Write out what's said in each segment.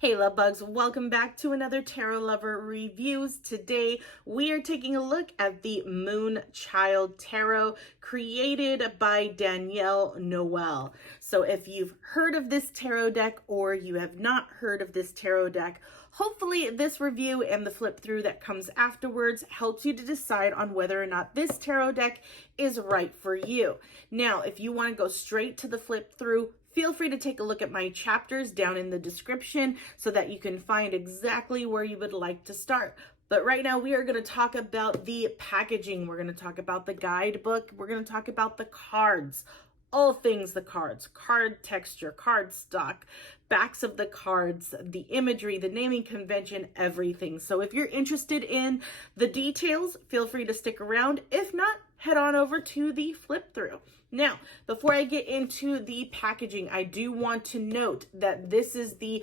Hey love bugs, welcome back to another Tarot Lover Reviews. Today we are taking a look at the MoonChild Tarot created by Danielle Noel. So if you've heard of this tarot deck or you have not heard of this tarot deck, hopefully this review and the flip through that comes afterwards helps you to decide on whether or not this tarot deck is right for you. Now, if you want to go straight to the flip through, feel free to take a look at my chapters down in the description so that you can find exactly where you would like to start. But right now we are going to talk about the packaging. We're going to talk about the guidebook. We're going to talk about the cards. All things the cards, card texture, card stock, backs of the cards, the imagery, the naming convention, everything. So if you're interested in the details, feel free to stick around. If not, head on over to the flip through. Now, before I get into the packaging, I do want to note that this is the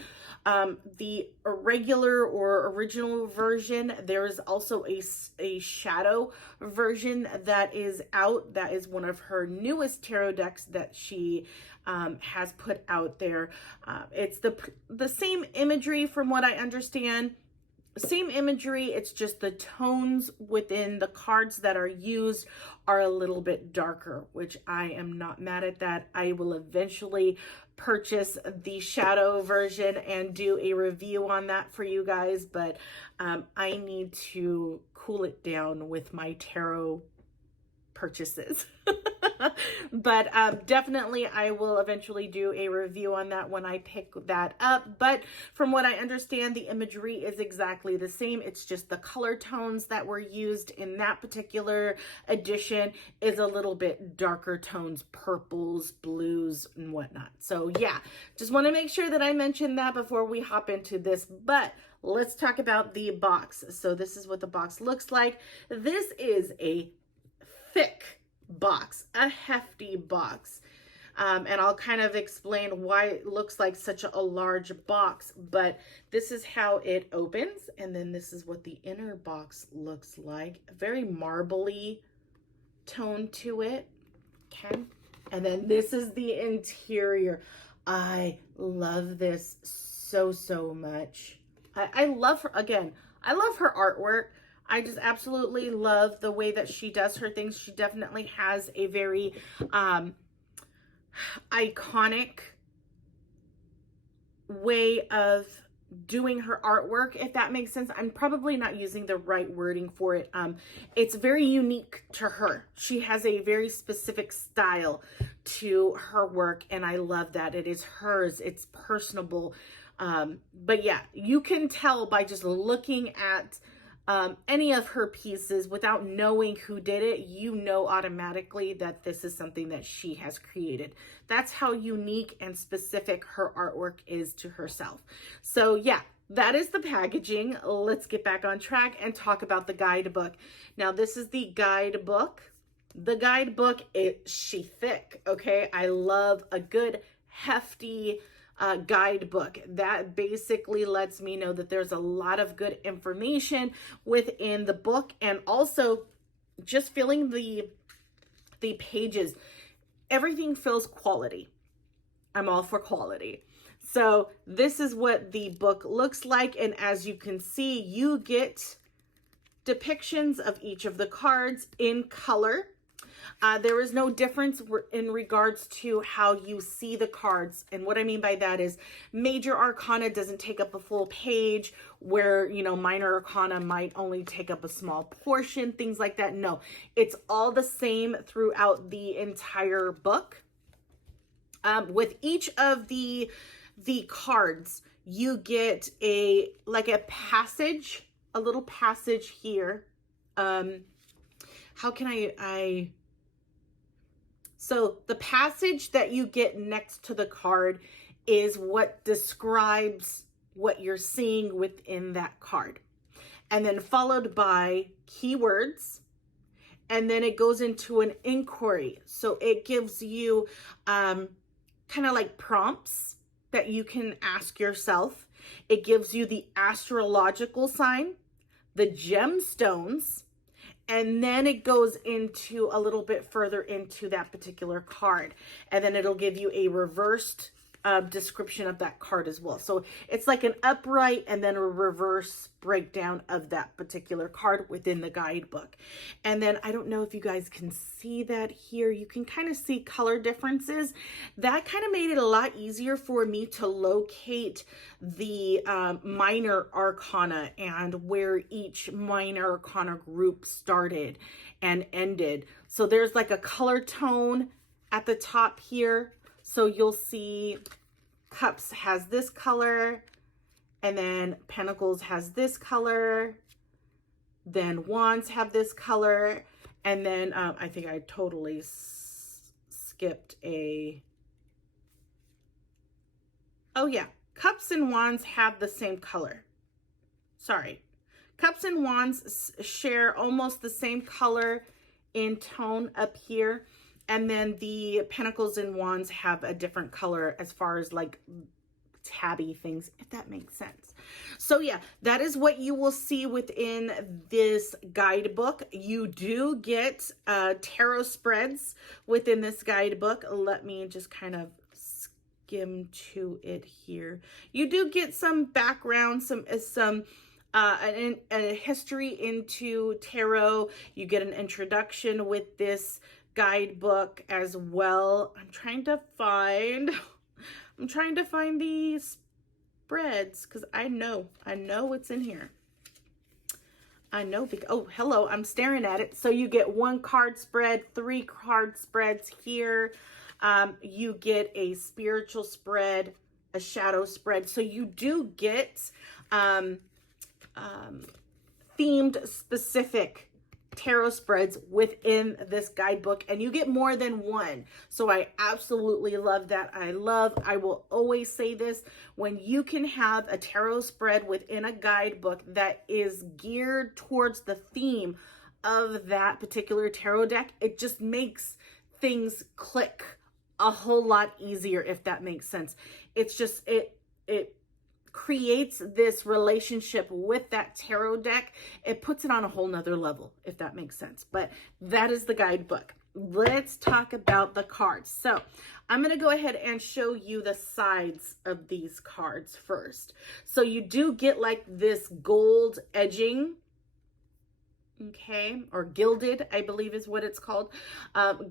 regular or original version. There is also a shadow version that is out. That is one of her newest tarot decks that she has put out there. It's the same imagery from what I understand. Same imagery, it's just the tones within the cards that are used are a little bit darker, which I am not mad at that. I will eventually purchase the shadow version and do a review on that for you guys, but I need to cool it down with my tarot purchases. But definitely I will eventually do a review on that when I pick that up. But from what I understand, the imagery is exactly the same. It's just the color tones that were used in that particular edition is a little bit darker tones, purples, blues, and whatnot. So yeah, just want to make sure that I mention that before we hop into this. But let's talk about the box. So this is what the box looks like. This is a thick box, a hefty box, and I'll kind of explain why it looks like such a large box. But this is how it opens, and then this is what the inner box looks like. A very marbly tone to it. Okay, and then this is the interior. I love this so much. I love her. Again, I love her artwork. I just absolutely love the way that she does her things. She definitely has a very iconic way of doing her artwork, if that makes sense. I'm probably not using the right wording for it. It's very unique to her. She has a very specific style to her work, and I love that. It is hers. It's personable. But yeah, you can tell by just looking at any of her pieces without knowing who did it, you know automatically that this is something that she has created. That's how unique and specific her artwork is to herself. So yeah, that is the packaging. Let's get back on track and talk about the guidebook. Now this is the guidebook. The guidebook is thick, okay? I love a good hefty guidebook. That basically lets me know that there's a lot of good information within the book, and also just filling the pages. Everything feels quality. I'm all for quality. So this is what the book looks like, and as you can see, you get depictions of each of the cards in color. There is no difference in regards to how you see the cards. And what I mean by that is major arcana doesn't take up a full page, where, you know, minor arcana might only take up a small portion, things like that. No, it's all the same throughout the entire book. With each of the cards, you get a passage, a little passage here. How can So the passage that you get next to the card is what describes what you're seeing within that card. And then followed by keywords. And then it goes into an inquiry. So it gives you kind of like prompts that you can ask yourself. It gives you the astrological sign, the gemstones, and then it goes into a little bit further into that particular card. And then it'll give you a reversed description of that card as well. So it's like an upright and then a reverse breakdown of that particular card within the guidebook. And then I don't know if you guys can see that here. You can kind of see color differences. That kind of made it a lot easier for me to locate the minor arcana and where each minor arcana group started and ended. So there's like a color tone at the top here. So you'll see Cups has this color, and then Pentacles has this color, then Wands have this color, and then I think I totally skipped a... Oh yeah, Cups and Wands have the same color. Sorry. Cups and Wands share almost the same color in tone up here. And then the Pentacles and Wands have a different color as far as like tabby things, if that makes sense. So yeah, that is what you will see within this guidebook. You do get tarot spreads within this guidebook. Let me just kind of skim to it here. You do get some background, a history into tarot. You get an introduction with this guidebook as well. I'm trying to find the spreads because I know it's in here. I know because, oh, hello, I'm staring at it. So you get 1 card spread, 3 card spreads here. You get a spiritual spread, a shadow spread. So you do get themed specific tarot spreads within this guidebook, and you get more than one. So I absolutely love that. I will always say this, when you can have a tarot spread within a guidebook that is geared towards the theme of that particular tarot deck, it just makes things click a whole lot easier, if that makes sense. It's just, it creates this relationship with that tarot deck. It puts it on a whole nother level, if that makes sense. But that is the guidebook. Let's talk about the cards. So I'm going to go ahead and show you the sides of these cards first. So you do get like this gold edging, okay, or gilded, I believe is what it's called,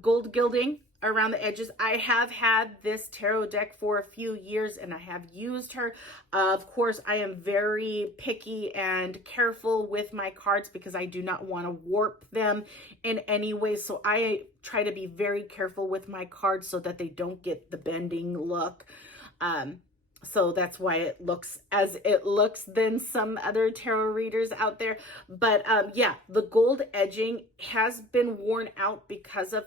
gold gilding around the edges. I have had this tarot deck for a few years and I have used her. Of course, I am very picky and careful with my cards because I do not want to warp them in any way. So I try to be very careful with my cards so that they don't get the bending look. So that's why it looks as it looks than some other tarot readers out there. But yeah, the gold edging has been worn out because of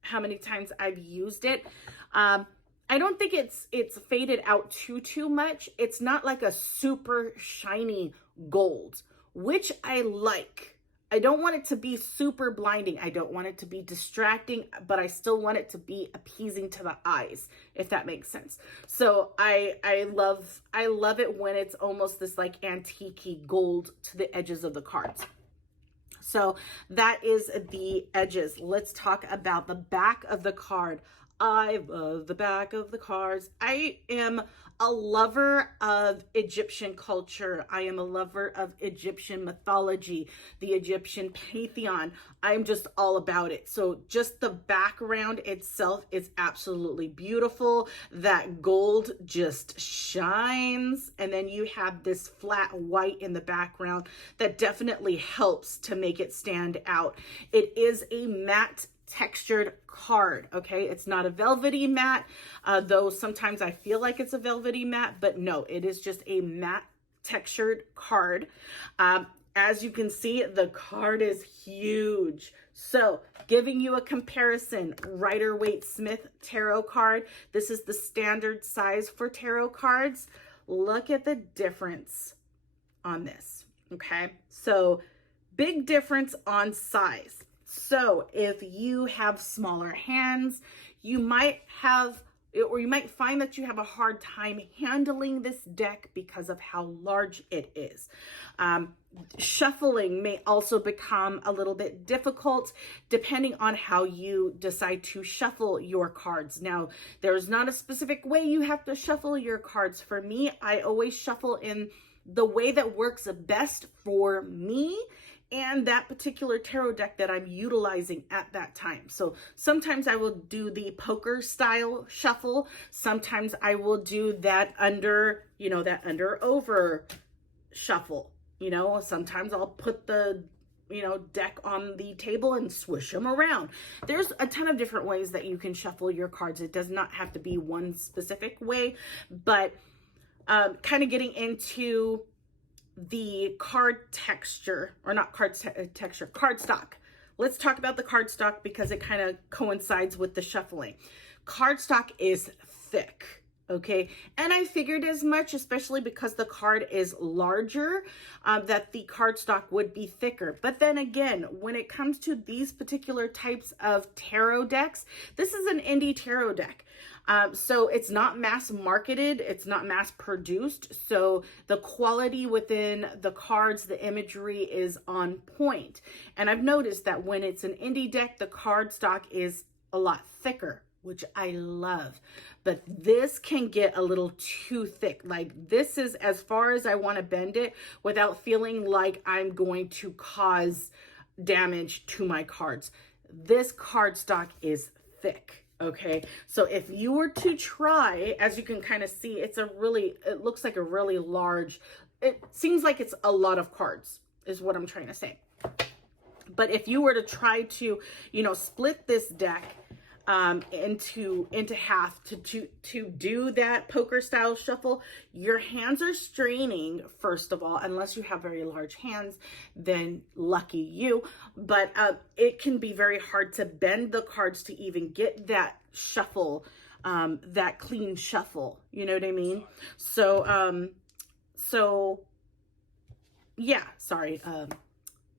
how many times I've used it. I don't think it's faded out too much. It's not like a super shiny gold, which I like. I don't want it to be super blinding. I don't want it to be distracting, but I still want it to be appeasing to the eyes, if that makes sense. So I love it when it's almost this like antique-y gold to the edges of the cards. So that is the edges. Let's talk about the back of the card. I love the back of the cards. I am a lover of Egyptian culture. I am a lover of Egyptian mythology, the Egyptian pantheon. I'm just all about it. So just the background itself is absolutely beautiful. That gold just shines. And then you have this flat white in the background that definitely helps to make it stand out. It is a matte textured card, okay? It's not a velvety matte, though sometimes I feel like it's a velvety matte, but no, it is just a matte textured card. As you can see, the card is huge. So giving you a comparison, Rider-Waite-Smith tarot card. This is the standard size for tarot cards. Look at the difference on this, okay? So big difference on size. So if you have smaller hands, you might have or you might find that you have a hard time handling this deck because of how large it is. Shuffling may also become a little bit difficult depending on how you decide to shuffle your cards. Now, there's not a specific way you have to shuffle your cards. For me, I always shuffle in the way that works best for me and that particular tarot deck that I'm utilizing at that time. So sometimes I will do the poker style shuffle. Sometimes I will do that under, that under over shuffle. Sometimes I'll put the, deck on the table and swish them around. There's a ton of different ways that you can shuffle your cards. It does not have to be one specific way, but kind of getting into the card texture, or not card texture, card stock. Let's talk about the card stock because it kind of coincides with the shuffling. Card stock is thick, okay? And I figured as much, especially because the card is larger, that the card stock would be thicker. But then again, when it comes to these particular types of tarot decks, this is an indie tarot deck. So it's not mass marketed, it's not mass produced. So the quality within the cards, the imagery is on point. And I've noticed that when it's an indie deck, the card stock is a lot thicker, which I love. But this can get a little too thick. Like, this is as far as I want to bend it without feeling like I'm going to cause damage to my cards. This card stock is thick. Okay, so if you were to try, as you can kind of see, it looks like a really large, it seems like it's a lot of cards is what I'm trying to say. But if you were to try to, split this deck into half to do that poker style shuffle, your hands are straining, first of all. Unless you have very large hands, then lucky you. But it can be very hard to bend the cards to even get that shuffle, that clean shuffle, you know what I mean? So yeah, sorry,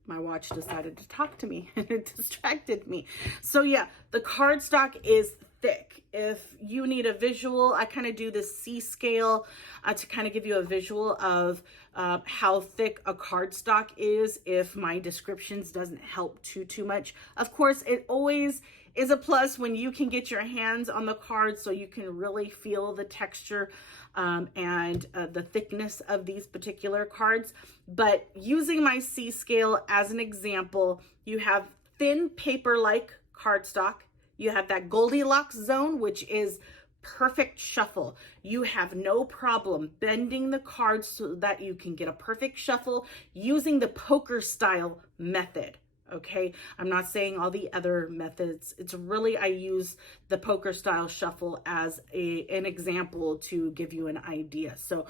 my watch decided to talk to me and it distracted me. So yeah, the cardstock is thick. If you need a visual, I kind of do this C scale to kind of give you a visual of how thick a cardstock is if my descriptions doesn't help too much. Of course, it always is a plus when you can get your hands on the cards so you can really feel the texture and the thickness of these particular cards. But using my C scale as an example, you have thin paper-like cardstock. You have that Goldilocks zone, which is perfect shuffle. You have no problem bending the cards so that you can get a perfect shuffle using the poker style method. Okay, I'm not saying all the other methods. It's really, I use the poker style shuffle as an example to give you an idea. So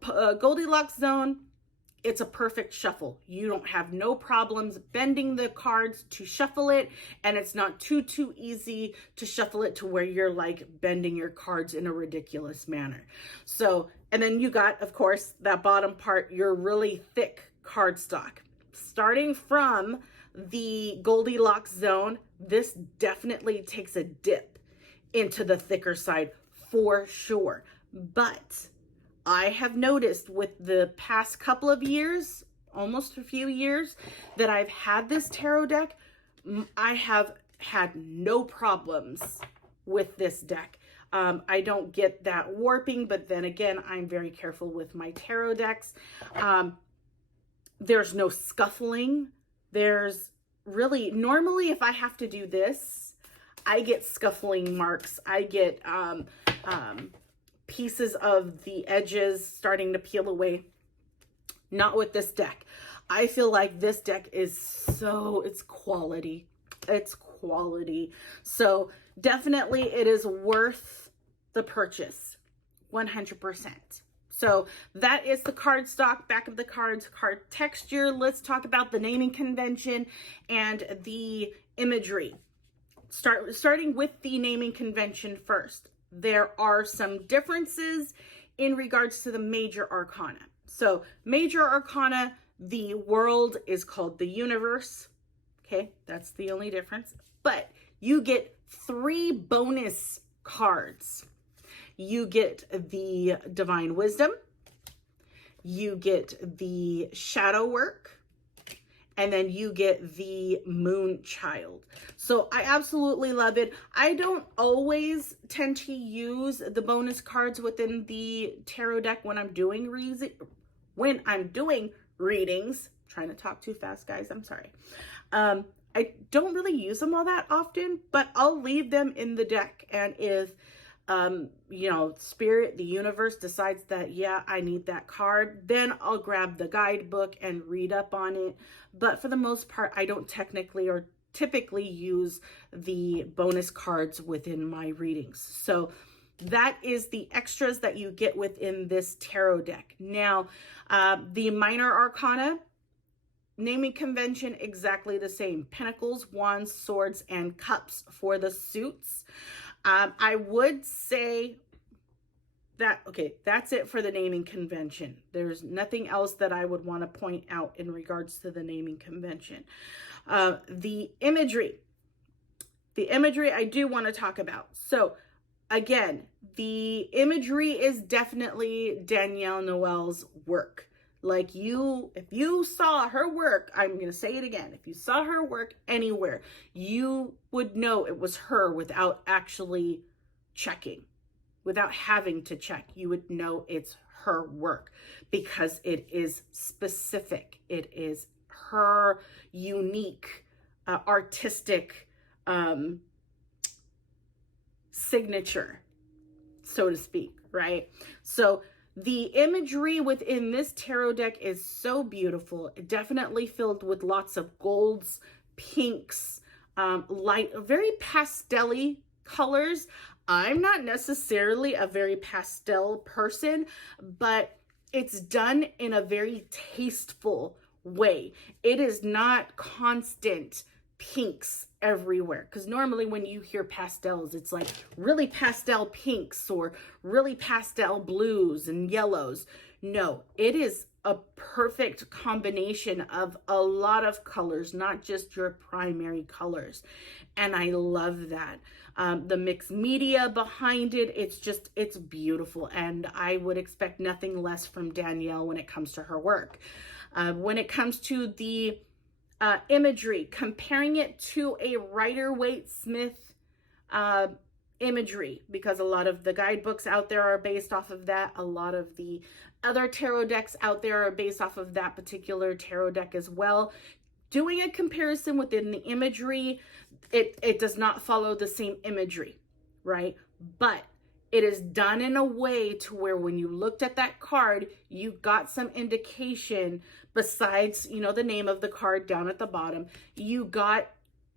Goldilocks zone, it's a perfect shuffle. You don't have no problems bending the cards to shuffle it, and it's not too easy to shuffle it to where you're like bending your cards in a ridiculous manner. So, and then you got, of course, that bottom part, your really thick cardstock. Starting from the Goldilocks zone, this definitely takes a dip into the thicker side for sure. But I have noticed with the past couple of years, almost a few years, that I've had this tarot deck, I have had no problems with this deck. I don't get that warping, but then again, I'm very careful with my tarot decks. There's no scuffling. There's really, normally if I have to do this, I get scuffling marks. I get pieces of the edges starting to peel away. Not with this deck. I feel like this deck is it's quality. It's quality. So definitely it is worth the purchase, 100%. So that is the cardstock, back of the cards, card texture. Let's talk about the naming convention and the imagery. Starting with the naming convention first. There are some differences in regards to the major arcana. So major arcana, the world is called the universe. Okay, that's the only difference. But you get 3 bonus cards. You get the Divine Wisdom, you get the Shadow Work, and then you get the MoonChild. So I absolutely love it. I don't always tend to use the bonus cards within the tarot deck when I'm doing readings. I'm trying to talk too fast, guys. I'm sorry. I don't really use them all that often, but I'll leave them in the deck. And if you know, Spirit, the universe decides that, yeah, I need that card, then I'll grab the guidebook and read up on it. But for the most part, I don't technically or typically use the bonus cards within my readings. So that is the extras that you get within this tarot deck. Now, the minor arcana, naming convention, exactly the same. Pentacles, wands, swords, and cups for the suits. I would say that, okay, that's it for the naming convention. There's nothing else that I would want to point out in regards to the naming convention. The imagery I do want to talk about. So again, the imagery is definitely Danielle Noel's work. Like if you saw her work, I'm going to say it again. If you saw her work anywhere, you would know it was her without actually checking, without having to check. You would know it's her work because it is specific. It is her unique, artistic signature, so to speak, right? So the imagery within this tarot deck is so beautiful, definitely filled with lots of golds, pinks, light, very pastel-y colors. I'm not necessarily a very pastel person, but it's done in a very tasteful way. It is not constant pinks everywhere, because normally when you hear pastels, it's like really pastel pinks or really pastel blues and yellows. No, it is a perfect combination of a lot of colors, not just your primary colors. And I love that. The mixed media behind it, it's beautiful. And I would expect nothing less from Danielle when it comes to her work. When it comes to the imagery, comparing it to a Rider-Waite-Smith imagery, because a lot of the guidebooks out there are based off of that. A lot of the other tarot decks out there are based off of that particular tarot deck as well. Doing a comparison within the imagery, it does not follow the same imagery, right? But it is done in a way to where when you looked at that card, you got some indication besides, you know, the name of the card down at the bottom. You got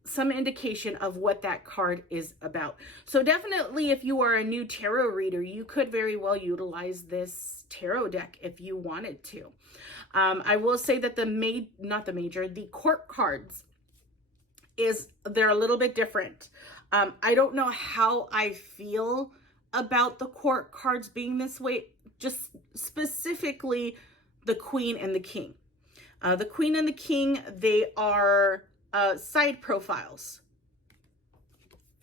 some indication of what that card is about. So definitely, if you are a new tarot reader, you could very well utilize this tarot deck if you wanted to. I will say that the court cards they're a little bit different. I don't know how I feel about the court cards being this way, just specifically the Queen and the King. The Queen and the King, they are side profiles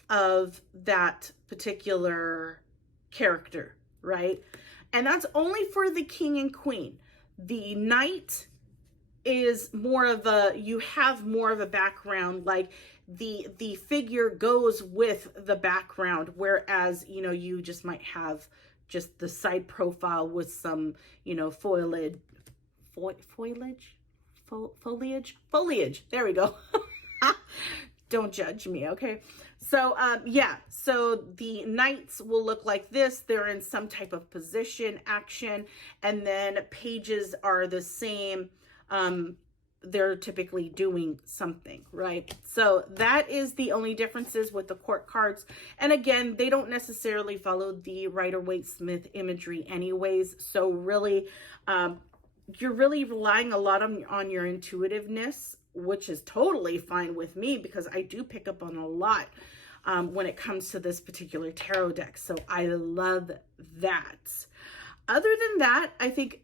of that particular character, right? And that's only for the King and Queen. The Knight is more of you have more of a background, like the figure goes with the background, whereas, you know, you just might have just the side profile with some, you know, foliage. There we go. Don't judge me, okay? So, yeah, so the knights will look like this. They're in some type of position, action, and then pages are the same. They're typically doing something, right? So that is the only differences with the court cards. And again, they don't necessarily follow the Rider-Waite-Smith imagery anyways. So really, you're really relying a lot on your intuitiveness, which is totally fine with me because I do pick up on a lot when it comes to this particular tarot deck. So I love that. Other than that, I think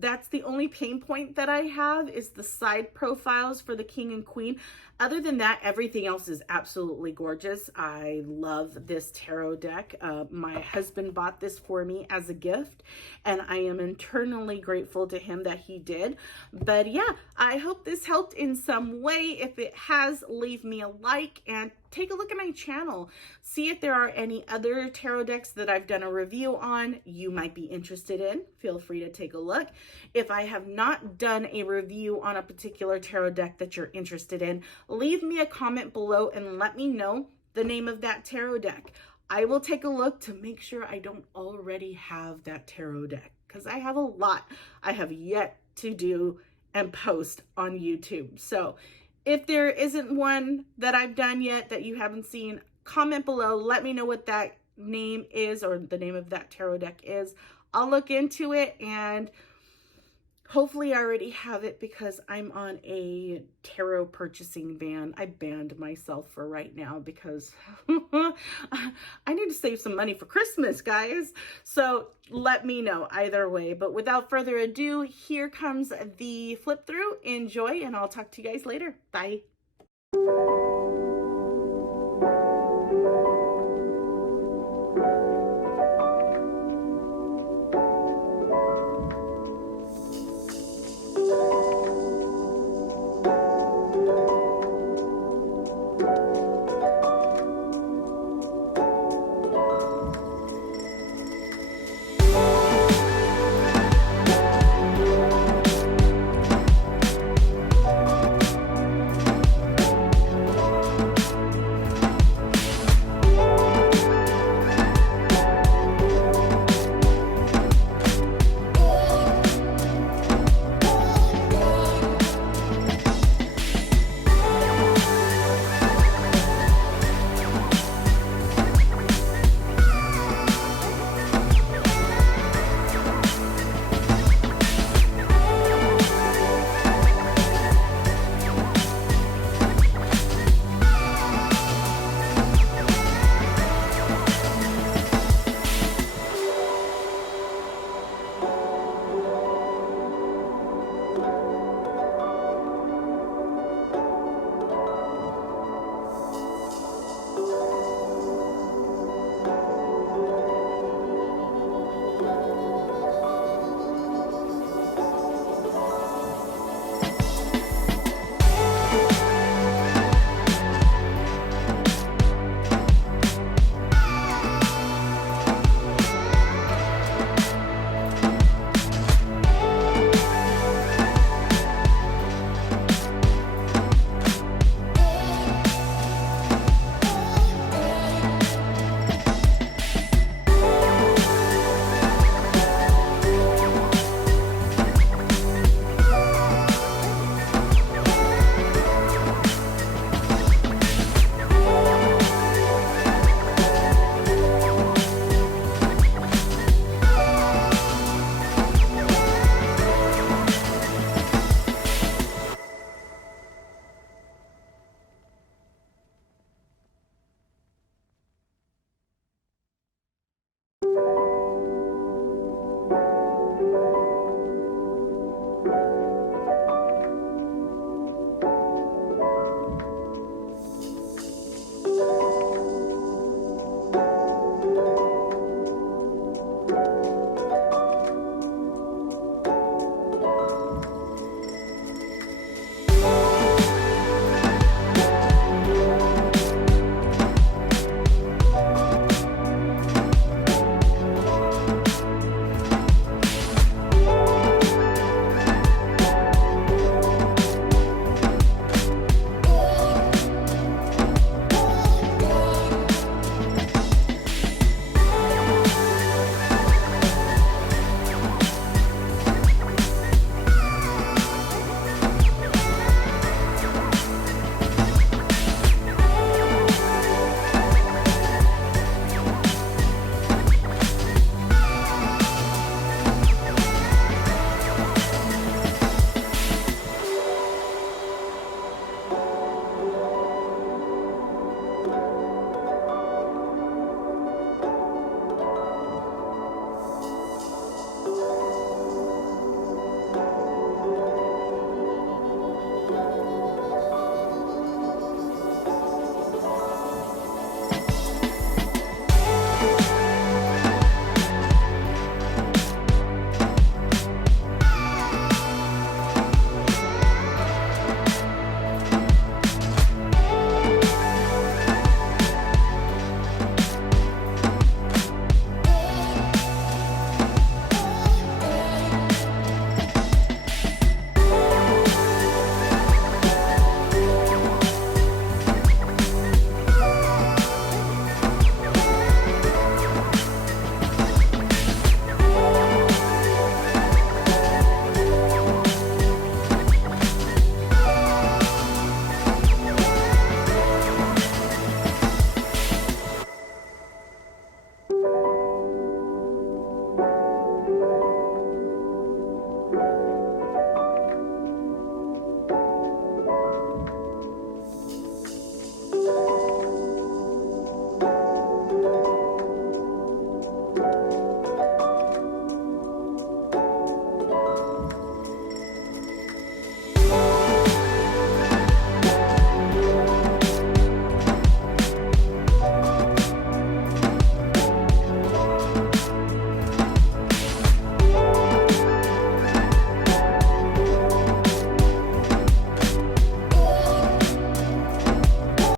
that's the only pain point that I have, is the side profiles for the king and queen. Other than that, everything else is absolutely gorgeous. I love this tarot deck. My husband bought this for me as a gift, and I am eternally grateful to him that he did. But yeah, I hope this helped in some way. If it has, leave me a like and take a look at my channel. See if there are any other tarot decks that I've done a review on you might be interested in. Feel free to take a look. If I have not done a review on a particular tarot deck that you're interested in, leave me a comment below and let me know the name of that tarot deck. I will take a look to make sure I don't already have that tarot deck, because I have a lot I have yet to do and post on YouTube. So if there isn't one that I've done yet that you haven't seen, comment below. Let me know what that name is, or the name of that tarot deck is. I'll look into it, and hopefully I already have it, because I'm on a tarot purchasing ban. I banned myself for right now because I need to save some money for Christmas, guys. So let me know either way. But without further ado, here comes the flip through. Enjoy, and I'll talk to you guys later. Bye.